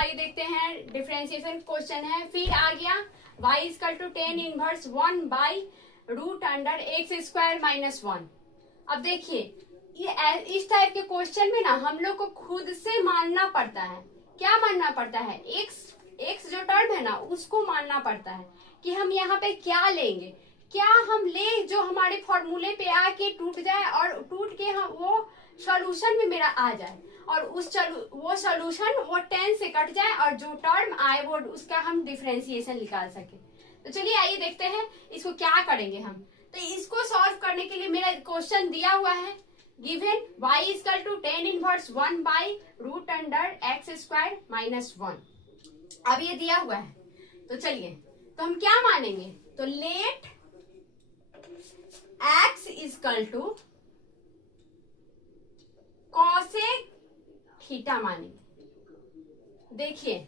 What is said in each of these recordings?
आइए देखते हैं डिफरेंशिएशन क्वेश्चन है। फिर आ गया y equal to tan inverse 1 by root under x square minus 1। अब देखिए ये इस टाइप के क्वेश्चन में ना हम लोग को खुद से मानना पड़ता है। क्या मानना पड़ता है? एक्स जो टर्म है ना उसको मानना पड़ता है कि हम यहाँ पे क्या लेंगे, क्या हम ले जो हमारे फॉर्मूले पे आके टूट जाए और टूट के हम वो सॉल्यूशन में मेरा आ जाए और वो सॉल्यूशन वो 10 से कट जाए और जो टर्म आए वो उसका हम डिफरेंशिएशन निकाल सके। तो चलिए आइए देखते हैं इसको क्या करेंगे हम। तो इसको सॉल्व करने के लिए मेरा क्वेश्चन दिया हुआ है, given y equal to tan inverse 1 by root under x square minus 1। अब ये दिया हुआ है तो चलिए तो हम क्या मानेंगे, तो let x equal to cosec theta मानेंगे। देखिए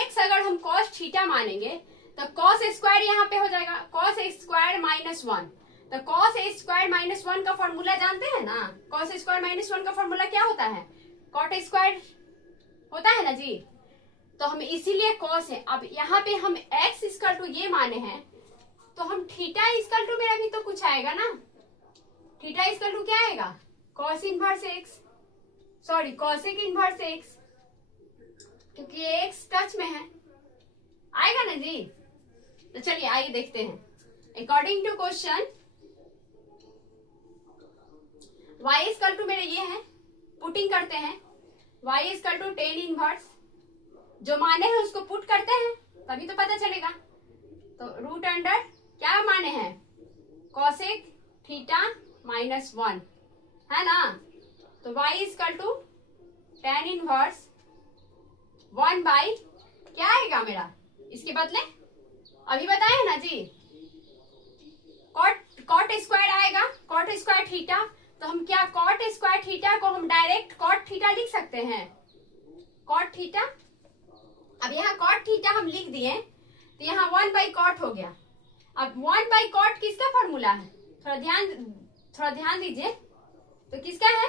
x अगर हम कॉस थीटा मानेंगे तो कॉस स्क्वायर यहाँ पे हो जाएगा कॉस स्क्वायर माइनस 1। तो कॉस स्क्वायर माइनस 1 का फॉर्मूला जानते हैं ना, कॉस स्क्वायर माइनस 1 का फॉर्मूला क्या होता है? कॉट स्क्वायर होता है ना जी। तो हम इसीलिए कॉस है। अब यहाँ पे हम x इक्वल टू ये माने हैं तो हम थीटा इक्वल टू मेरा भी तो कुछ आएगा ना। थीटा इक्वल टू क्या आएगा? Cos inverse x, sorry cosec inverse x, क्योंकि ये एक्स टच में है, आएगा ना जी। तो चलिए आइए देखते हैं। According to question y equal to मेरे ये है, पुटिंग करते हैं y equal to tan inverse, जो माने हैं उसको पुट करते हैं तभी तो पता चलेगा। तो रूट अंडर क्या माने हैं? कॉसेक थीटा माइनस 1 है ना। तो y equal to tan inverse 1 by क्या आएगा मेरा इसके बदले, अभी बताए ना जी, कॉट स्क्वायर आएगा, कॉट स्क्वायर थीटा। तो हम क्या कॉट स्क्वायर थीटा को हम डायरेक्ट कॉट थीटा लिख सकते हैं, कॉट थीटा। अब यहाँ कॉट थीटा हम लिख दिए तो यहाँ 1 बाई कॉट हो गया। अब 1 बाई कॉट किसका फॉर्मूला है? थोड़ा ध्यान दीजिए। तो किसका है?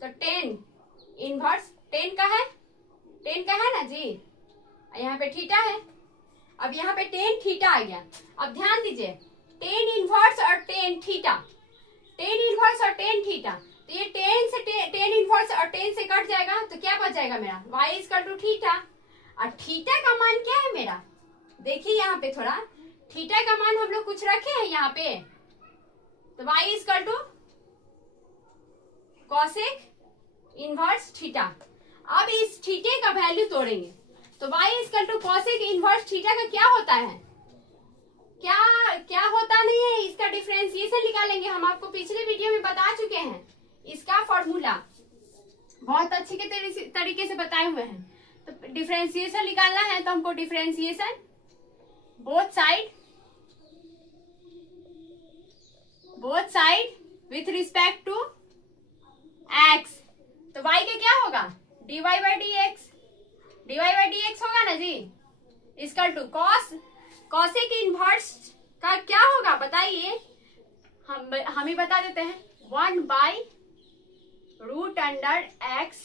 तो टेन इनवर्स 10 का है ना जी, यहाँ पे थीटा है। अब यहाँ पे टेन थीटा आ गया। अब ध्यान दीजिए टेन इनवर्स और टेन थीटा, टेन इनवर्स और टेन थीटा, तो ये टेन इनवर्स और 10 से कट जाएगा तो क्या बच जाएगा मेरा y इक्वल टू थीटा। और थीटा का मान क्या है मेरा? देखिए यहाँ पे थोड़ा थीटा का मान हम लोग कुछ रखे हैं यहाँ पे, तो y equal to cosec inverse theta. अब इस थीटे का वैल्यू तोड़ेंगे तो y equal to cosec inverse theta का क्या होता है, क्या होता नहीं है, इसका डिफरेंशिएशन निकालेंगे। हम आपको पिछले वीडियो में बता चुके हैं, इसका फॉर्मूला बहुत अच्छे के तरीके से बताए हुए हैं। तो डिफरेंशिएशन निकालना है तो हमको differentiation both side with respect to x। तो y का क्या होगा? dy बाई डी एक्स होगा ना जी, इक्वल टू कॉसेक इनवर्स का क्या होगा बताइए, हम ही बता देते हैं 1 by root under x,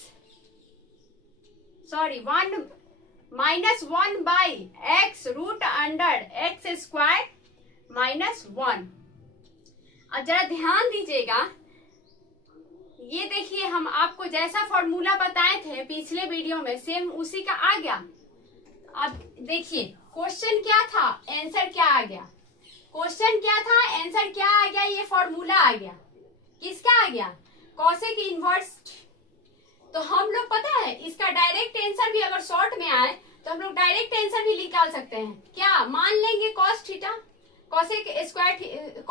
sorry 1 minus 1 by x root under x square minus 1। अब जरा ध्यान दीजिएगा, ये देखिए हम आपको जैसा फॉर्मूला बताए थे पिछले वीडियो में सेम उसी का आ गया। अब देखिए क्वेश्चन क्या था, आंसर क्या आ गया, क्वेश्चन क्या था, आंसर क्या आ गया, ये फॉर्मूला आ गया। किसका आ गया? Cosec inverse. तो हम लोग पता है इसका डायरेक्ट आंसर भी अगर शॉर्ट में आए तो हम लोग डायरेक्ट आंसर भी निकाल सकते हैं। क्या मान लेंगे? Cos theta, cosec square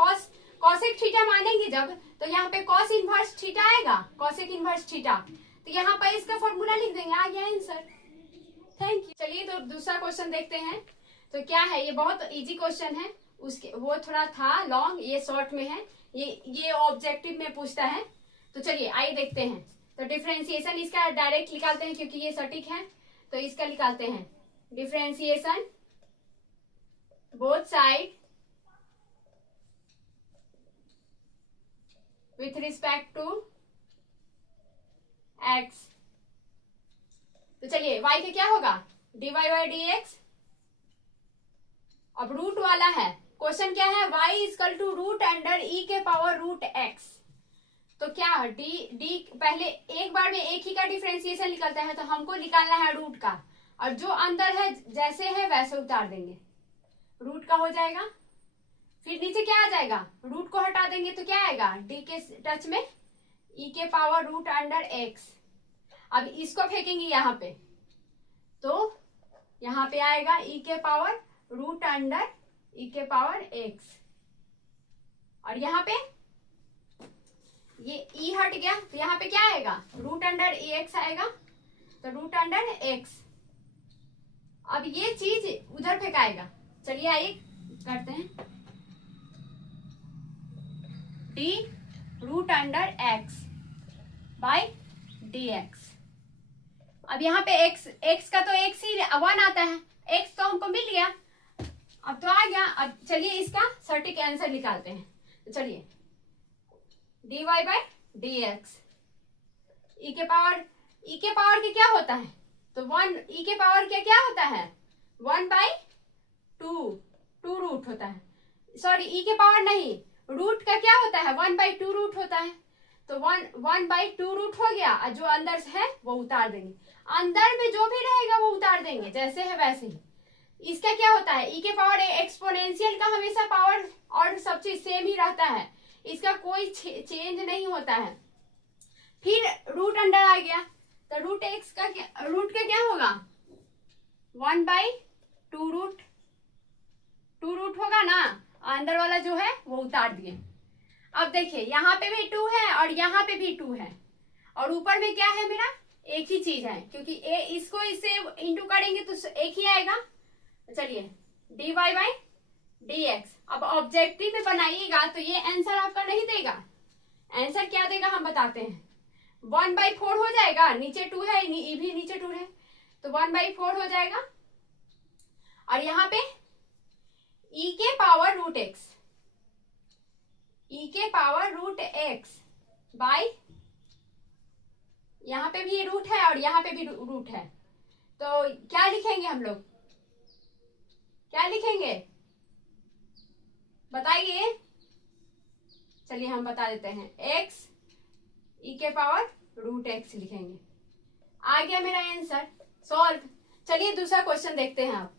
cosec theta मानेंगे जब, तो यहाँ पे कॉस इनवर्स थीटा आएगा, कॉसेक इनवर्स थीटा, तो यहाँ पर इसका फॉर्मूला लिख देंगे, आ गया आंसर। Thank you. चलिए तो दूसरा क्वेश्चन देखते हैं। तो क्या है, ये बहुत इजी क्वेश्चन है, उसके वो थोड़ा था लॉन्ग, ये शॉर्ट में है, ये ऑब्जेक्टिव में पूछता है। तो चलिए आइए देखते हैं। तो डिफरेंशिएशन इसका डायरेक्ट निकालते हैं क्योंकि ये सटीक है, तो इसका निकालते हैं differentiation both side with respect to x। तो चलिए y का क्या होगा, dy बाई डी एक्स। अब रूट वाला है, क्वेश्चन क्या है, y is equal to root under e के पावर रूट x। तो क्या डी पहले एक बार में एक ही का डिफरेंशिएशन निकलता है, तो हमको निकालना है रूट का, और जो अंदर है जैसे है वैसे उतार देंगे, रूट का हो जाएगा। फिर नीचे क्या आ जाएगा, रूट को हटा देंगे तो क्या आएगा, डी के टच में e के पावर रूट अंडर x। अब इसको फेंकेंगे यहाँ पे, तो यहाँ पे आएगा e के पावर रूट अंडर e के पावर x, और यहाँ पे ये e हट गया तो यहाँ पे क्या आएगा, रूट अंडर ए एक्स आएगा, तो रूट अंडर x। अब ये चीज उधर फेंकाएगा, चलिए आइए करते हैं, d root under x by d x. अब यहाँ पे x का तो x ही 1 आता है, x तो हमको मिल गया, अब तो आ गया। अब चलिए इसका सटीक आंसर निकालते हैं, तो चलिए dy बाई डी एक्स, ई के पावर के क्या होता है, तो 1 ई के पावर के क्या होता है, 1 बाई 2 रूट होता है, सॉरी ई के पावर नहीं, रूट का क्या होता है, 1 बाई 2 रूट होता है, तो 1 बाई 2 रूट हो गया, और जो अंदर है वो उतार देंगे, अंदर में जो भी रहेगा वो उतार देंगे, जैसे है वैसे ही। इसका क्या होता है, ई के पावर एक्सपोनेंशियल का हमेशा पावर और सब चीज सेम ही रहता है, इसका कोई चेंज नहीं होता है। फिर रूट अंडर आ गया, तो रूट एक्स का क्या होगा, 1 बाई 2 रूट होगा ना, अंदर वाला जो है वो उतार दिए। अब देखिए यहाँ पे भी 2 है और यहाँ पे भी 2 है, और ऊपर में क्या है मेरा, एक ही चीज है, क्योंकि इसको इससे इंटू करेंगे तो एक ही आएगा। चलिए d y by d x. अब ऑब्जेक्टिव में बनाइएगा तो ये आंसर आपका नहीं देगा, आंसर क्या देगा हम बताते हैं, 1 बाई 4 हो जाएगा, नीचे 2 है, ये भी नीचे 2 है, तो 1 बाई 4 हो जाएगा, और यहाँ पे e के पावर रूट एक्स, e के पावर रूट एक्स बाई, यहाँ पे भी रूट है और यहाँ पे भी रूट है, तो क्या लिखेंगे हम लोग, क्या लिखेंगे बताइए। चलिए हम बता देते हैं, x e के पावर रूट एक्स लिखेंगे। आ गया मेरा आंसर सॉल्व। चलिए दूसरा क्वेश्चन देखते हैं आप।